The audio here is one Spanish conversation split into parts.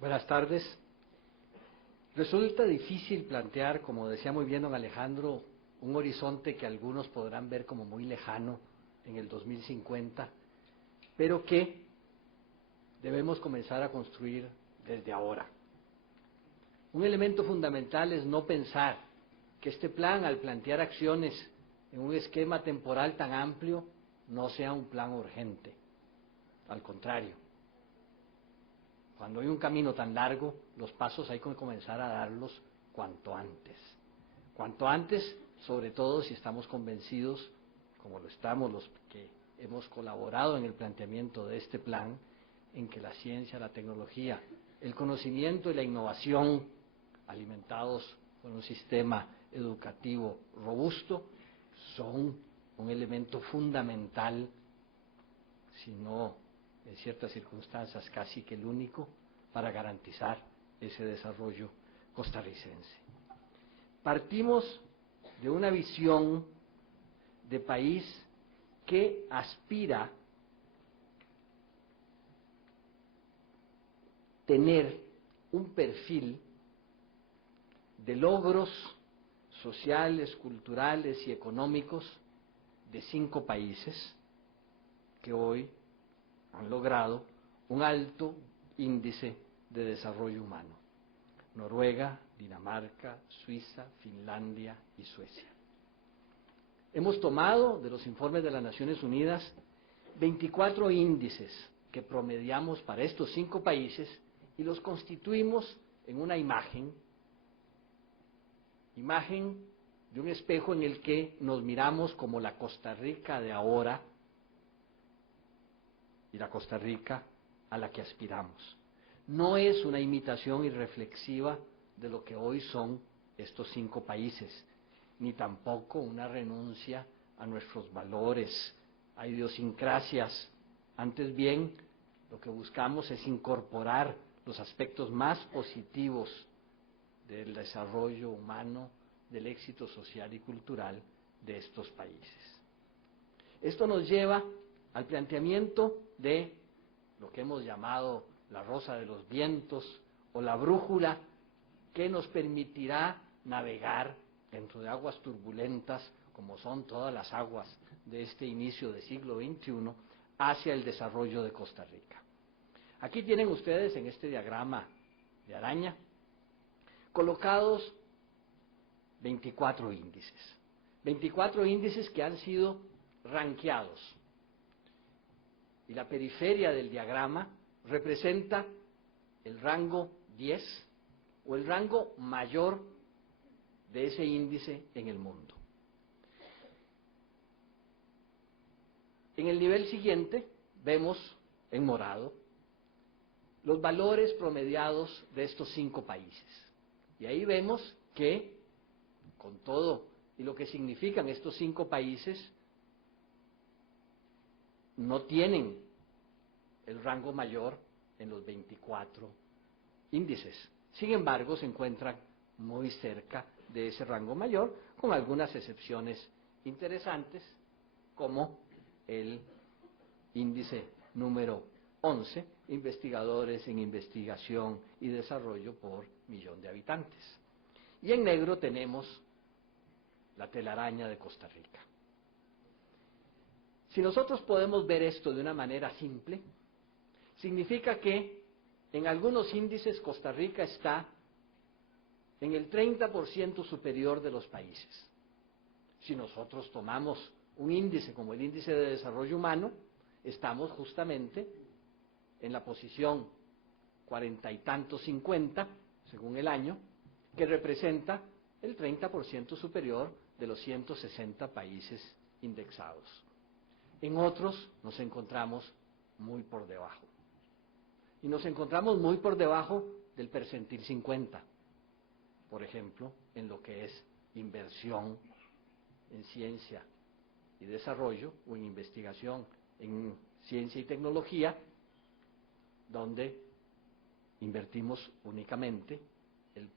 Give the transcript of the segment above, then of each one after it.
Buenas tardes. Resulta difícil plantear, como decía muy bien don Alejandro, un horizonte que algunos podrán ver como muy lejano en el 2050, pero que debemos comenzar a construir desde ahora. Un elemento fundamental es no pensar que este plan, al plantear acciones en un esquema temporal tan amplio, no sea un plan urgente. Al contrario, cuando hay un camino tan largo, los pasos hay que comenzar a darlos cuanto antes. Cuanto antes, sobre todo si estamos convencidos, como lo estamos los que hemos colaborado en el planteamiento de este plan, en que la ciencia, la tecnología, el conocimiento y la innovación, alimentados por un sistema educativo robusto, son un elemento fundamental, si no en ciertas circunstancias casi que el único, para garantizar ese desarrollo costarricense. Partimos de una visión de país que aspira a tener un perfil de logros sociales, culturales y económicos de 5 países que hoy han logrado un alto índice de desarrollo humano: Noruega, Dinamarca, Suiza, Finlandia y Suecia. Hemos tomado de los informes de las Naciones Unidas 24 índices que promediamos para estos 5 países y los constituimos en una imagen de un espejo en el que nos miramos como la Costa Rica de ahora y la Costa Rica a la que aspiramos. No es una imitación irreflexiva de lo que hoy son estos 5 países, ni tampoco una renuncia a nuestros valores, a idiosincrasias. Antes bien, lo que buscamos es incorporar los aspectos más positivos del desarrollo humano, del éxito social y cultural de estos países. Esto nos lleva al planteamiento de lo que hemos llamado la rosa de los vientos o la brújula, que nos permitirá navegar dentro de aguas turbulentas, como son todas las aguas de este inicio del siglo XXI, hacia el desarrollo de Costa Rica. Aquí tienen ustedes en este diagrama de araña colocados 24 índices. 24 índices que han sido ranqueados. Y la periferia del diagrama representa el rango 10 o el rango mayor de ese índice en el mundo. En el nivel siguiente vemos en morado los valores promediados de estos 5 países. Y ahí vemos que, con todo y lo que significan estos 5 países, no tienen el rango mayor en los 24 índices. Sin embargo, se encuentran muy cerca de ese rango mayor, con algunas excepciones interesantes, como el índice número 11, investigadores en investigación y desarrollo por millón de habitantes. Y en negro tenemos la telaraña de Costa Rica. Si nosotros podemos ver esto de una manera simple, significa que en algunos índices Costa Rica está en el 30% superior de los países. Si nosotros tomamos un índice como el índice de desarrollo humano, estamos justamente en la posición 40 y tantos 50, según el año, que representa el 30% superior de los 160 países indexados. En otros nos encontramos muy por debajo. Y nos encontramos muy por debajo del percentil 50, por ejemplo, en lo que es inversión en ciencia y desarrollo o en investigación en ciencia y tecnología, donde invertimos únicamente el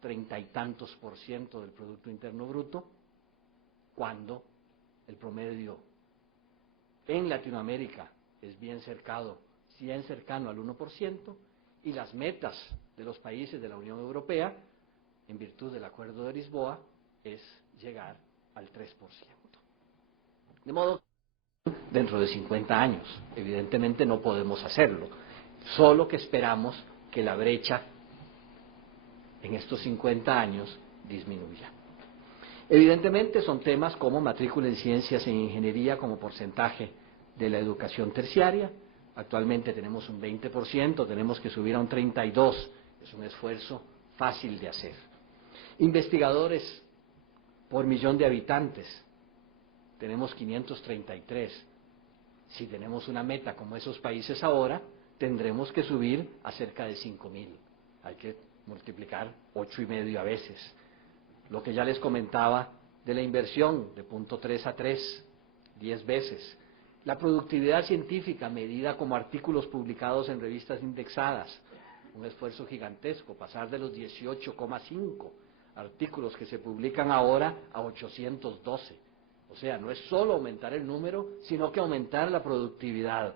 30 y tantos % del Producto Interno Bruto, cuando el promedio en Latinoamérica es bien cercano al 1%, Y las metas de los países de la Unión Europea, en virtud del Acuerdo de Lisboa, es llegar al 3%. De modo que dentro de 50 años, evidentemente no podemos hacerlo, solo que esperamos que la brecha en estos 50 años disminuya. Evidentemente son temas como matrícula en ciencias e ingeniería como porcentaje de la educación terciaria. Actualmente tenemos un 20%, tenemos que subir a un 32%, es un esfuerzo fácil de hacer. Investigadores por millón de habitantes, tenemos 533. Si tenemos una meta como esos países ahora, tendremos que subir a cerca de 5.000. Hay que multiplicar 8,5 a veces. Lo que ya les comentaba de la inversión, de 0.3 a 3, 10 veces. La productividad científica medida como artículos publicados en revistas indexadas, un esfuerzo gigantesco, pasar de los 18,5 artículos que se publican ahora a 812. O sea, no es solo aumentar el número, sino que aumentar la productividad.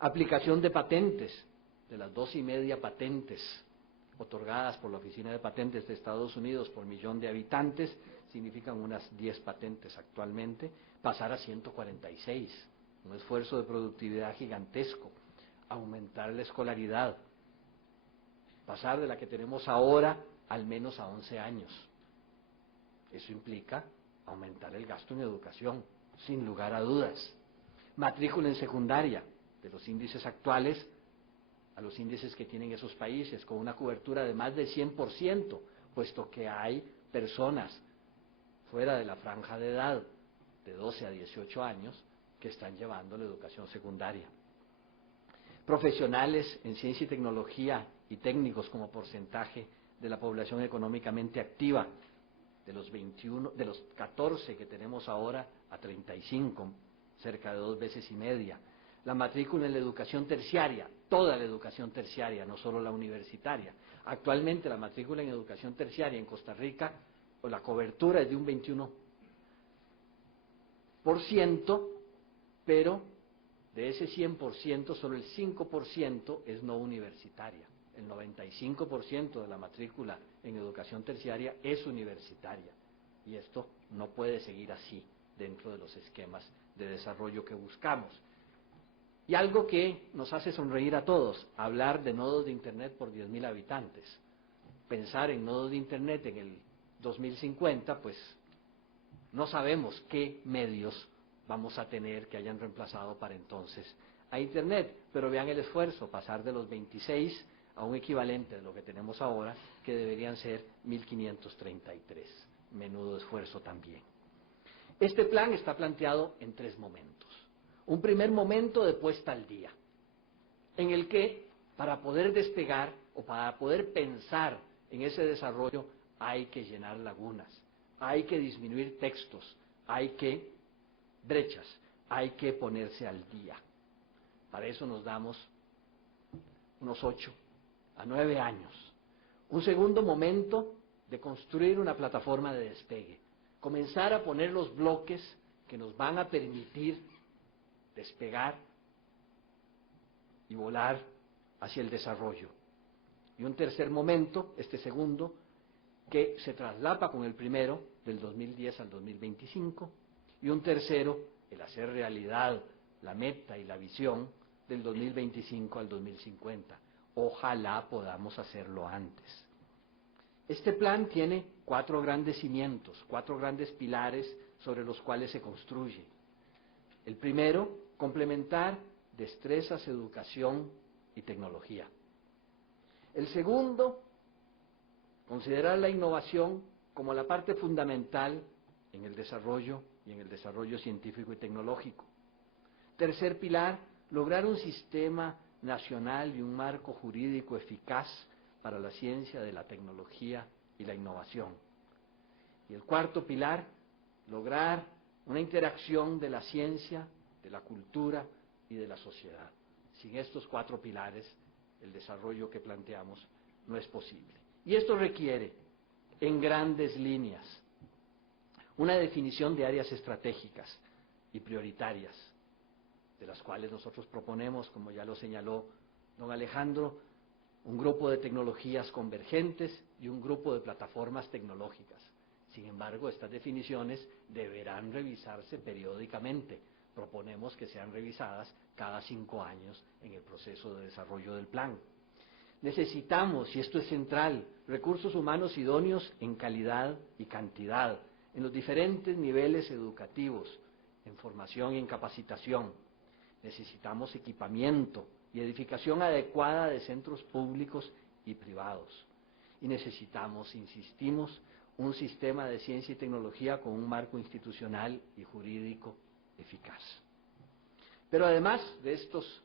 Aplicación de patentes, de las 2,5 patentes otorgadas por la Oficina de Patentes de Estados Unidos por millón de habitantes, significan unas 10 patentes actualmente, pasar a 146, un esfuerzo de productividad gigantesco. Aumentar la escolaridad, pasar de la que tenemos ahora al menos a 11 años. Eso implica aumentar el gasto en educación, sin lugar a dudas. Matrícula en secundaria, de los índices actuales a los índices que tienen esos países, con una cobertura de más de 100%, puesto que hay personas fuera de la franja de edad, de 12 a 18 años, que están llevando la educación secundaria. Profesionales en ciencia y tecnología y técnicos como porcentaje de la población económicamente activa, de los 14 que tenemos ahora a 35, cerca de 2,5 veces. La matrícula en la educación terciaria, toda la educación terciaria, no solo la universitaria. Actualmente la matrícula en educación terciaria en Costa Rica, o la cobertura es de un 21%, pero de ese 100%, solo el 5% es no universitaria. El 95% de la matrícula en educación terciaria es universitaria. Y esto no puede seguir así dentro de los esquemas de desarrollo que buscamos. Y algo que nos hace sonreír a todos, hablar de nodos de Internet por 10.000 habitantes. Pensar en nodos de Internet en el 2050, pues no sabemos qué medios vamos a tener que hayan reemplazado para entonces a Internet. Pero vean el esfuerzo, pasar de los 26 a un equivalente de lo que tenemos ahora, que deberían ser 1.533. Menudo esfuerzo también. Este plan está planteado en 3 momentos. Un primer momento de puesta al día, en el que para poder despegar o para poder pensar en ese desarrollo hay que llenar lagunas, hay que disminuir textos, hay que brechas, hay que ponerse al día. Para eso nos damos unos 8 a 9 años. Un segundo momento de construir una plataforma de despegue, comenzar a poner los bloques que nos van a permitir despegar y volar hacia el desarrollo. Y un tercer momento, este segundo, que se traslapa con el primero, del 2010 al 2025, y un tercero, el hacer realidad la meta y la visión del 2025 al 2050. Ojalá podamos hacerlo antes. Este plan tiene 4 grandes cimientos, 4 grandes pilares sobre los cuales se construye. El primero, complementar destrezas, educación y tecnología. El segundo, considerar la innovación como la parte fundamental en el desarrollo y en el desarrollo científico y tecnológico. Tercer pilar, lograr un sistema nacional y un marco jurídico eficaz para la ciencia de la tecnología y la innovación. Y el cuarto pilar, lograr una interacción de la ciencia, de la cultura y de la sociedad. Sin estos 4 pilares, el desarrollo que planteamos no es posible. Y esto requiere, en grandes líneas, una definición de áreas estratégicas y prioritarias, de las cuales nosotros proponemos, como ya lo señaló don Alejandro, un grupo de tecnologías convergentes y un grupo de plataformas tecnológicas. Sin embargo, estas definiciones deberán revisarse periódicamente. Proponemos que sean revisadas cada 5 años en el proceso de desarrollo del plan. Necesitamos, y esto es central, recursos humanos idóneos en calidad y cantidad, en los diferentes niveles educativos, en formación y en capacitación. Necesitamos equipamiento y edificación adecuada de centros públicos y privados. Y necesitamos, insistimos, un sistema de ciencia y tecnología con un marco institucional y jurídico eficaz. Pero además de estos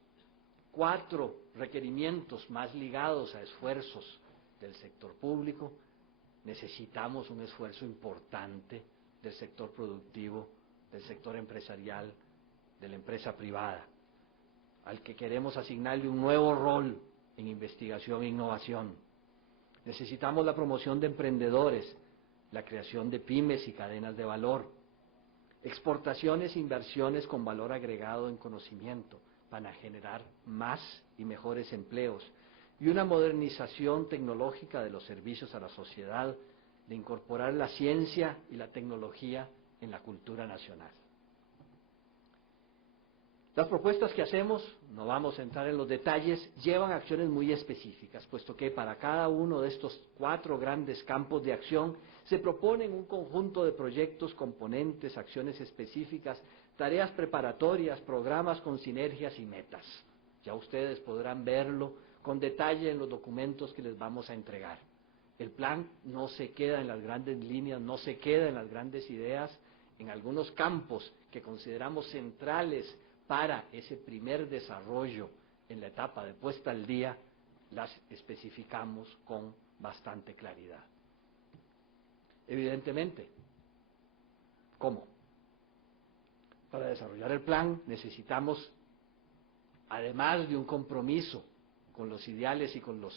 4 requerimientos más ligados a esfuerzos del sector público, necesitamos un esfuerzo importante del sector productivo, del sector empresarial, de la empresa privada, al que queremos asignarle un nuevo rol en investigación e innovación. Necesitamos la promoción de emprendedores, la creación de pymes y cadenas de valor, exportaciones e inversiones con valor agregado en conocimiento para generar más y mejores empleos y una modernización tecnológica de los servicios a la sociedad, de incorporar la ciencia y la tecnología en la cultura nacional. Las propuestas que hacemos, no vamos a entrar en los detalles, llevan acciones muy específicas, puesto que para cada uno de estos 4 grandes campos de acción se proponen un conjunto de proyectos, componentes, acciones específicas, tareas preparatorias, programas con sinergias y metas. Ya ustedes podrán verlo con detalle en los documentos que les vamos a entregar. El plan no se queda en las grandes líneas, no se queda en las grandes ideas, en algunos campos que consideramos centrales para ese primer desarrollo en la etapa de puesta al día, las especificamos con bastante claridad. Evidentemente, ¿cómo? Para desarrollar el plan necesitamos, además de un compromiso con los ideales y con las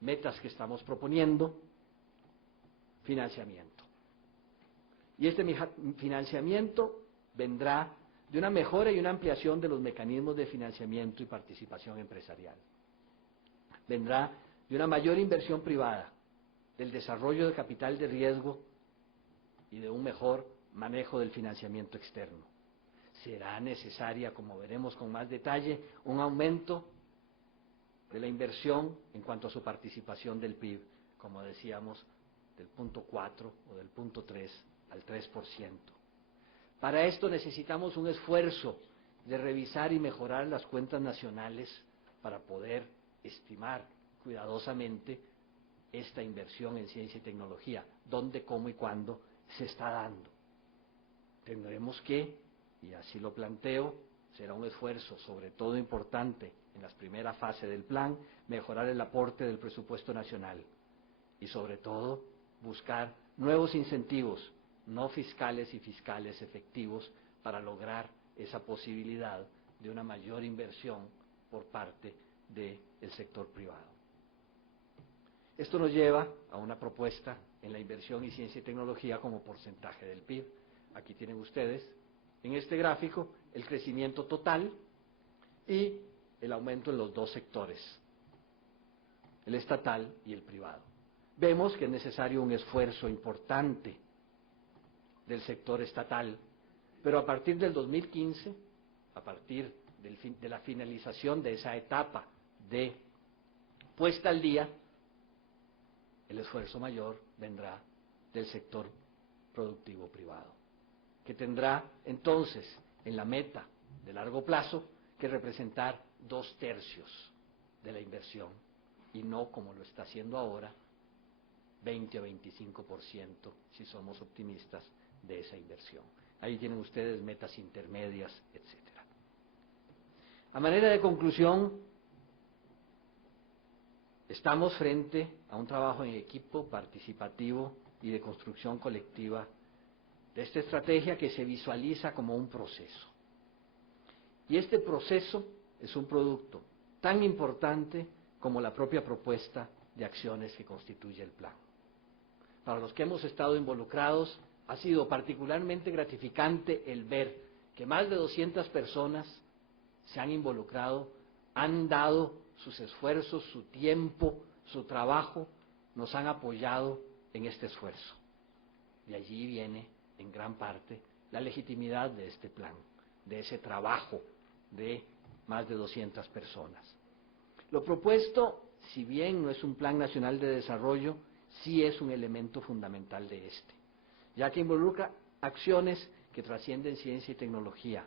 metas que estamos proponiendo, financiamiento. Y este financiamiento vendrá de una mejora y una ampliación de los mecanismos de financiamiento y participación empresarial. Vendrá de una mayor inversión privada, del desarrollo de capital de riesgo y de un mejor manejo del financiamiento externo. Será necesaria, como veremos con más detalle, un aumento de la inversión en cuanto a su participación del PIB, como decíamos, del 0.4 o del 0.3 al 3%. Para esto necesitamos un esfuerzo de revisar y mejorar las cuentas nacionales para poder estimar cuidadosamente esta inversión en ciencia y tecnología, dónde, cómo y cuándo se está dando. Tendremos que, y así lo planteo, será un esfuerzo sobre todo importante en la primera fase del plan, mejorar el aporte del presupuesto nacional y sobre todo buscar nuevos incentivos no fiscales y fiscales efectivos para lograr esa posibilidad de una mayor inversión por parte del sector privado. Esto nos lleva a una propuesta en la inversión y ciencia y tecnología como porcentaje del PIB. Aquí tienen ustedes en este gráfico el crecimiento total y el aumento en los 2 sectores, el estatal y el privado. Vemos que es necesario un esfuerzo importante del sector estatal, pero a partir del 2015, a partir de la finalización de esa etapa de puesta al día, el esfuerzo mayor vendrá del sector productivo privado, que tendrá entonces en la meta de largo plazo que representar 2/3 de la inversión y no como lo está haciendo ahora, 20 o 25% si somos optimistas de esa inversión. Ahí tienen ustedes metas intermedias, etcétera. A manera de conclusión, estamos frente a un trabajo en equipo participativo y de construcción colectiva de esta estrategia que se visualiza como un proceso. Y este proceso es un producto tan importante como la propia propuesta de acciones que constituye el plan. Para los que hemos estado involucrados, ha sido particularmente gratificante el ver que más de 200 personas se han involucrado, han dado sus esfuerzos, su tiempo, su trabajo, nos han apoyado en este esfuerzo. De allí viene, en gran parte, la legitimidad de este plan, de ese trabajo de más de 200 personas. Lo propuesto, si bien no es un plan nacional de desarrollo, sí es un elemento fundamental de este, ya que involucra acciones que trascienden ciencia y tecnología,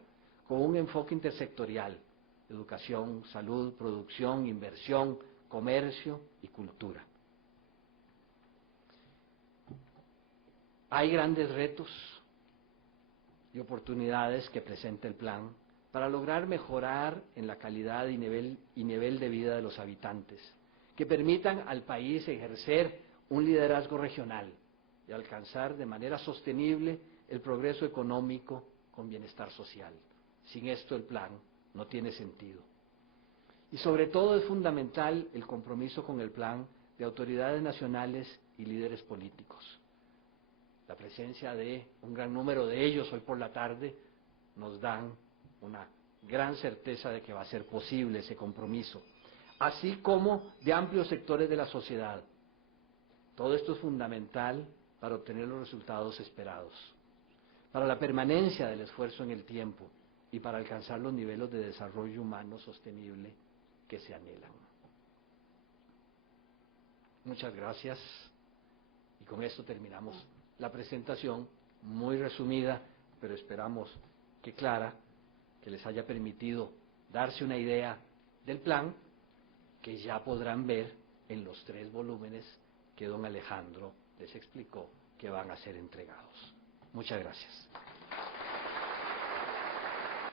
con un enfoque intersectorial: educación, salud, producción, inversión, comercio y cultura. Hay grandes retos y oportunidades que presenta el plan para lograr mejorar en la calidad y nivel de vida de los habitantes, que permitan al país ejercer un liderazgo regional y alcanzar de manera sostenible el progreso económico con bienestar social. Sin esto el plan no tiene sentido. Y sobre todo es fundamental el compromiso con el plan de autoridades nacionales y líderes políticos. La presencia de un gran número de ellos hoy por la tarde nos dan una gran certeza de que va a ser posible ese compromiso, así como de amplios sectores de la sociedad. Todo esto es fundamental para obtener los resultados esperados, para la permanencia del esfuerzo en el tiempo y para alcanzar los niveles de desarrollo humano sostenible que se anhelan. Muchas gracias, y con esto terminamos la presentación, muy resumida, pero esperamos que clara, que les haya permitido darse una idea del plan, que ya podrán ver en los 3 volúmenes que don Alejandro les explicó que van a ser entregados. Muchas gracias.